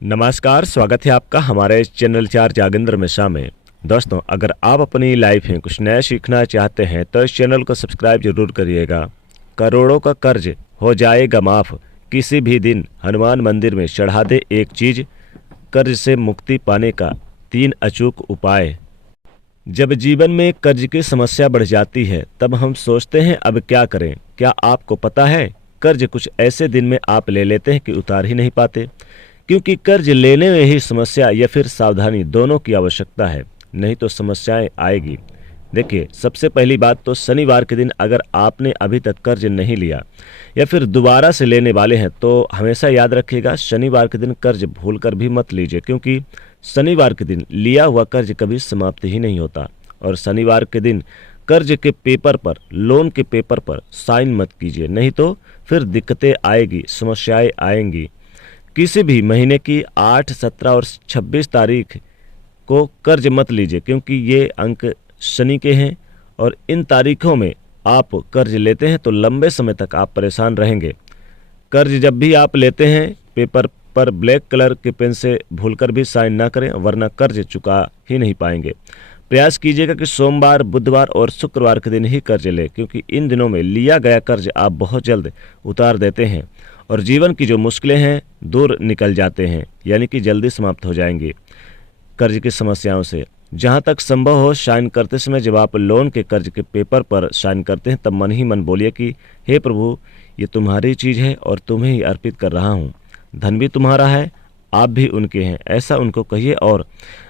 नमस्कार, स्वागत है आपका हमारे चैनल चार जागेंद्र मिश्रा में। दोस्तों, अगर आप अपनी लाइफ में कुछ नया सीखना चाहते हैं तो इस चैनल को सब्सक्राइब जरूर करिएगा। करोड़ों का कर्ज हो जाएगा माफ, किसी भी दिन हनुमान मंदिर में चढ़ा दे एक चीज, कर्ज से मुक्ति पाने का 3 अचूक उपाय। जब जीवन में कर्ज की समस्या बढ़ जाती है तब हम सोचते हैं अब क्या करें। क्या आपको पता है, कर्ज कुछ ऐसे दिन में आप ले लेते हैं कि उतार ही नहीं पाते, क्योंकि कर्ज लेने में ही समस्या या फिर सावधानी दोनों की आवश्यकता है, नहीं तो समस्याएं आएगी। देखिए, सबसे पहली बात तो शनिवार के दिन अगर आपने अभी तक कर्ज नहीं लिया या फिर दोबारा से लेने वाले हैं तो हमेशा याद रखिएगा, शनिवार के दिन कर्ज भूलकर भी मत लीजिए, क्योंकि शनिवार के दिन लिया हुआ कर्ज कभी समाप्त ही नहीं होता। और शनिवार के दिन कर्ज के पेपर पर, लोन के पेपर पर साइन मत कीजिए, नहीं तो फिर दिक्कतें आएगी, समस्याएं आएंगी। किसी भी महीने की 8, 17 और 26 तारीख को कर्ज मत लीजिए, क्योंकि ये अंक शनि के हैं और इन तारीखों में आप कर्ज लेते हैं तो लंबे समय तक आप परेशान रहेंगे। कर्ज जब भी आप लेते हैं, पेपर पर ब्लैक कलर के पेन से भूलकर भी साइन ना करें, वरना कर्ज चुका ही नहीं पाएंगे। प्रयास कीजिएगा कि सोमवार, बुधवार और शुक्रवार के दिन ही कर्ज लें, क्योंकि इन दिनों में लिया गया कर्ज आप बहुत जल्द उतार देते हैं और जीवन की जो मुश्किलें हैं दूर निकल जाते हैं, यानी कि जल्दी समाप्त हो जाएंगी कर्ज की समस्याओं से। जहां तक संभव हो, साइन करते समय जब आप लोन के कर्ज के पेपर पर साइन करते हैं तब मन ही मन बोलिए कि हे प्रभु, ये तुम्हारी चीज़ है और तुम्हें ही अर्पित कर रहा हूँ। धन भी तुम्हारा है, आप भी उनके हैं, ऐसा उनको कहिए और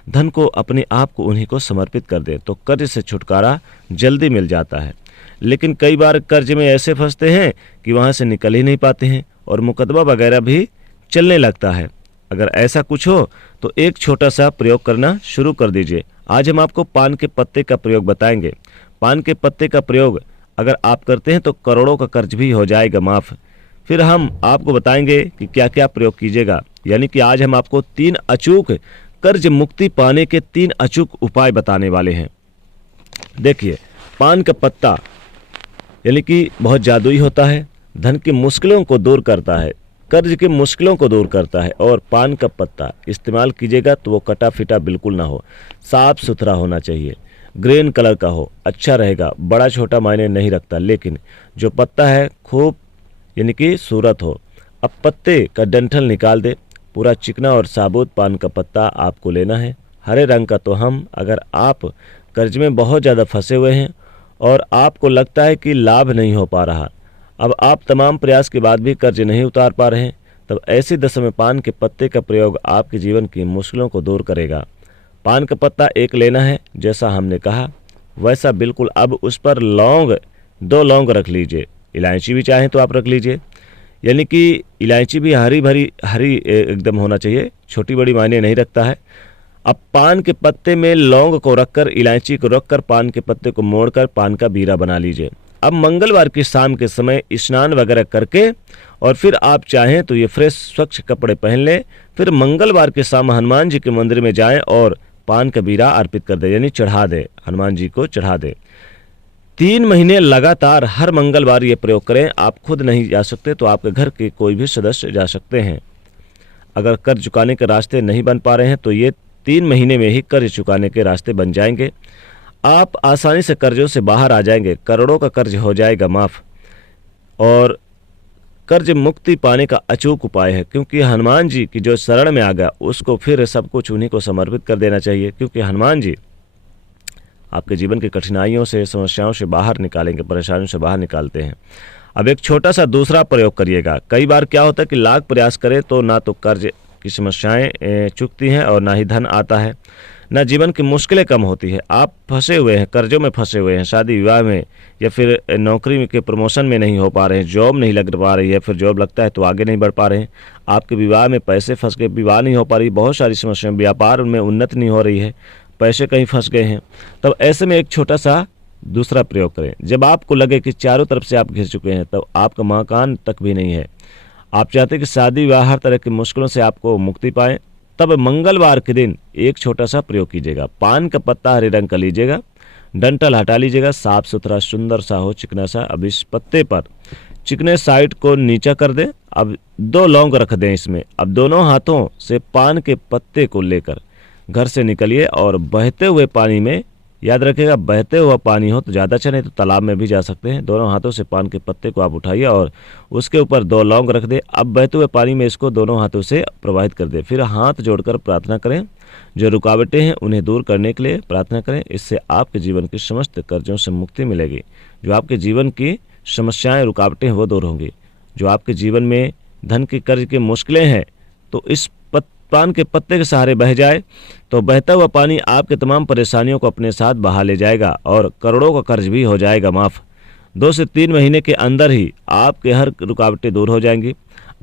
धन को, अपने आप को उन्हीं को समर्पित कर दें, तो कर्ज से छुटकारा जल्दी मिल जाता है। लेकिन कई बार कर्ज में ऐसे फंसते हैं कि वहाँ से निकल ही नहीं पाते हैं और मुकदमा वगैरह भी चलने लगता है। अगर ऐसा कुछ हो तो एक छोटा सा प्रयोग करना शुरू कर दीजिए। आज हम आपको पान के पत्ते का प्रयोग बताएंगे। पान के पत्ते का प्रयोग अगर आप करते हैं तो करोड़ों का कर्ज भी हो जाएगा माफ़। फिर हम आपको बताएंगे कि क्या क्या प्रयोग कीजिएगा, यानी कि आज हम आपको 3 अचूक कर्ज मुक्ति पाने के 3 अचूक उपाय बताने वाले हैं। देखिए, पान का पत्ता यानी कि बहुत जादुई होता है, धन की मुश्किलों को दूर करता है, कर्ज की मुश्किलों को दूर करता है। और पान का पत्ता इस्तेमाल कीजिएगा तो वो कटा फिटा बिल्कुल ना हो, साफ सुथरा होना चाहिए, ग्रीन कलर का हो, अच्छा रहेगा। बड़ा छोटा मायने नहीं रखता, लेकिन जो पत्ता है खूब यानी कि सूरत हो। अब पत्ते का डंठल निकाल दे, पूरा चिकना और साबुत पान का पत्ता आपको लेना है, हरे रंग का। तो हम, अगर आप कर्ज में बहुत ज़्यादा फंसे हुए हैं और आपको लगता है कि लाभ नहीं हो पा रहा, अब आप तमाम प्रयास के बाद भी कर्ज नहीं उतार पा रहे हैं, तब ऐसी दशा में पान के पत्ते का प्रयोग आपके जीवन की मुश्किलों को दूर करेगा। पान का पत्ता एक लेना है, जैसा हमने कहा वैसा बिल्कुल। अब उस पर लौंग, 2 लौंग रख लीजिए, इलायची भी चाहें तो आप रख लीजिए, यानी कि इलायची भी हरी भरी, हरी एकदम होना चाहिए, छोटी बड़ी मायने नहीं रखता है। अब पान के पत्ते में लौंग को रखकर, इलायची को रखकर, पान के पत्ते को मोड़कर पान का बीरा बना लीजिए। अब मंगलवार की शाम के समय स्नान वगैरह करके और फिर आप चाहें तो ये फ्रेश स्वच्छ कपड़े पहन लें। फिर मंगलवार के शाम हनुमान जी के मंदिर में जाएं और पान का बीरा अर्पित कर दे, यानी चढ़ा दे, हनुमान जी को चढ़ा दे। 3 महीने लगातार हर मंगलवार ये प्रयोग करें। आप खुद नहीं जा सकते तो आपके घर के कोई भी सदस्य जा सकते हैं। अगर कर्ज चुकाने के रास्ते नहीं बन पा रहे हैं तो ये 3 महीने में ही कर्ज चुकाने के रास्ते बन जाएंगे। आप आसानी से कर्जों से बाहर आ जाएंगे, करोड़ों का कर्ज हो जाएगा माफ़। और कर्ज मुक्ति पाने का अचूक उपाय है, क्योंकि हनुमान जी की जो शरण में आ गया उसको फिर सब कुछ उन्हीं को समर्पित कर देना चाहिए, क्योंकि हनुमान जी आपके जीवन की कठिनाइयों से, समस्याओं से बाहर निकालेंगे, परेशानियों से बाहर निकालते हैं। अब एक छोटा सा दूसरा प्रयोग करिएगा। कई बार क्या होता है कि लाख प्रयास करें तो ना तो कर्ज की समस्याएं चुकती हैं और ना ही धन आता है, ना जीवन की मुश्किलें कम होती है। आप फंसे हुए हैं, कर्जों में फंसे हुए हैं, शादी विवाह में या फिर नौकरी के प्रमोशन में नहीं हो पा रहे हैं, जॉब नहीं लग पा रही है, फिर जॉब लगता है तो आगे नहीं बढ़ पा रहे हैं, आपके विवाह में पैसे फंस गए, विवाह नहीं हो पा रही, बहुत सारी समस्याएं, व्यापार में उन्नति नहीं हो रही है, पैसे कहीं फंस गए हैं। तब ऐसे में एक छोटा सा दूसरा प्रयोग करें। जब आपको लगे कि चारों तरफ से आप घिर चुके हैं, तब आपका मकान तक भी नहीं है, आप चाहते हैं कि शादी विवाह हर तरह की मुश्किलों से आपको मुक्ति पाएं, तब मंगलवार के दिन एक छोटा सा प्रयोग कीजिएगा। पान का पत्ता हरे रंग का लीजिएगा, डंठल हटा लीजिएगा, साफ सुथरा सुंदर सा हो, चिकना सा। अब इस पत्ते पर चिकने साइड को नीचा कर दें। अब 2 लौंग रख दें इसमें। अब दोनों हाथों से पान के पत्ते को लेकर घर से निकलिए और बहते हुए पानी में, याद रखिएगा बहते हुआ पानी हो तो ज़्यादा अच्छा, नहीं तो तालाब में भी जा सकते हैं। दोनों हाथों से पान के पत्ते को आप उठाइए और उसके ऊपर 2 लौंग रख दें। अब बहते हुए पानी में इसको दोनों हाथों से प्रवाहित कर दें। फिर हाथ जोड़कर प्रार्थना करें। जो रुकावटें हैं उन्हें दूर करने के लिए प्रार्थना करें। इससे आपके जीवन की समस्त कर्जों से मुक्ति मिलेगी। जो आपके जीवन की समस्याएं, रुकावटें हैं वो दूर होंगी। जो आपके जीवन में धन के कर्ज की मुश्किलें हैं तो इस पान के पत्ते के सहारे बह जाए तो बहता हुआ पानी आपके तमाम परेशानियों को अपने साथ बहा ले जाएगा और करोड़ों का कर्ज भी हो जाएगा माफ़। 2 से 3 महीने के अंदर ही आपके हर रुकावटें दूर हो जाएंगी।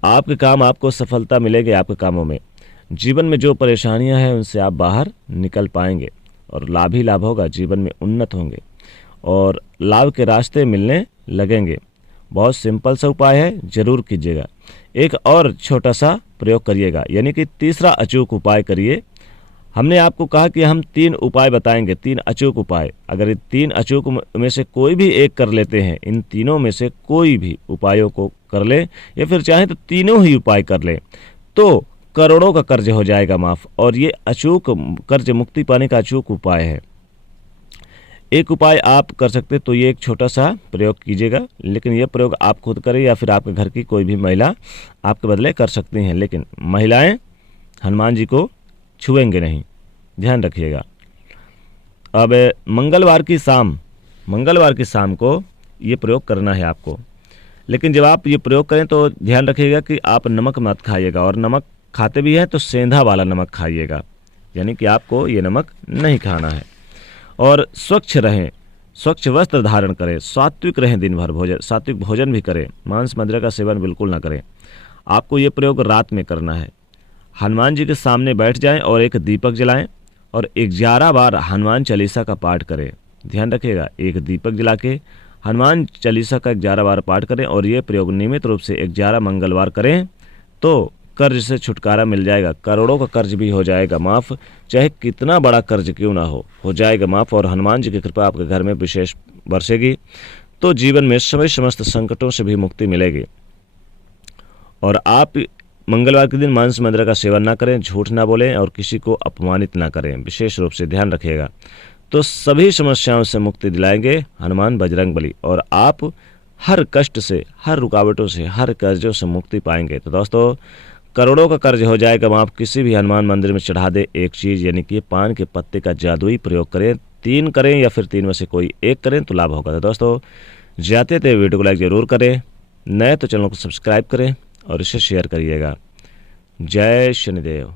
आपके काम, आपको सफलता मिलेगी आपके कामों में। जीवन में जो परेशानियां हैं उनसे आप बाहर निकल पाएंगे और लाभ ही लाभ होगा। जीवन में उन्नत होंगे और लाभ के रास्ते मिलने लगेंगे। बहुत सिंपल सा उपाय है, ज़रूर कीजिएगा। एक और छोटा सा प्रयोग करिएगा, यानी कि तीसरा अचूक उपाय करिए। हमने आपको कहा कि हम 3 उपाय बताएंगे, 3 अचूक उपाय। अगर इन 3 अचूक में से कोई भी एक कर लेते हैं, इन तीनों में से कोई भी उपायों को कर लें या फिर चाहें तो तीनों ही उपाय कर लें तो करोड़ों का कर्ज हो जाएगा माफ़। और ये अचूक कर्ज मुक्ति पाने का अचूक उपाय है। एक उपाय आप कर सकते तो ये एक छोटा सा प्रयोग कीजिएगा, लेकिन ये प्रयोग आप खुद करें या फिर आपके घर की कोई भी महिला आपके बदले कर सकती हैं। लेकिन महिलाएं हनुमान जी को छुएंगे नहीं, ध्यान रखिएगा। अब मंगलवार की शाम को ये प्रयोग करना है आपको। लेकिन जब आप ये प्रयोग करें तो ध्यान रखिएगा कि आप नमक मत खाइएगा, और नमक खाते भी हैं तो सेंधा वाला नमक खाइएगा, यानी कि आपको ये नमक नहीं खाना है। और स्वच्छ रहें, स्वच्छ वस्त्र धारण करें, सात्विक रहें, दिन भर सात्विक भोजन भी करें, मांस मदिरा का सेवन बिल्कुल ना करें। आपको ये प्रयोग रात में करना है। हनुमान जी के सामने बैठ जाएं और एक दीपक जलाएं और 11 बार हनुमान चालीसा का पाठ करें। ध्यान रखिएगा, एक दीपक जला के हनुमान चालीसा का 11 बार पाठ करें और ये प्रयोग नियमित रूप से 11 मंगलवार करें तो कर्ज से छुटकारा मिल जाएगा। करोड़ों का कर्ज भी हो जाएगा माफ़, चाहे कितना बड़ा कर्ज क्यों ना हो जाएगा माफ़। और हनुमान जी की कृपा आपके घर में विशेष बरसेगी तो जीवन में सभी समस्त संकटों से भी मुक्ति मिलेगी। और आप मंगलवार के दिन मांस मदिरा का सेवन ना करें, झूठ ना बोलें और किसी को अपमानित ना करें, विशेष रूप से ध्यान रखिएगा। तो सभी समस्याओं से मुक्ति दिलाएंगे हनुमान बजरंगबली और आप हर कष्ट से, हर रुकावटों से, हर कर्जों से मुक्ति पाएंगे। तो दोस्तों, करोड़ों का कर्ज हो जाएगा माफ़। किसी भी हनुमान मंदिर में चढ़ा दे एक चीज़, यानी कि पान के पत्ते का जादुई प्रयोग करें। 3 करें या फिर 3 में से कोई एक करें तो लाभ होगा। तो दोस्तों, जाते थे वीडियो को लाइक ज़रूर करें, नए तो चैनल को सब्सक्राइब करें और इसे शेयर करिएगा। जय शनिदेव।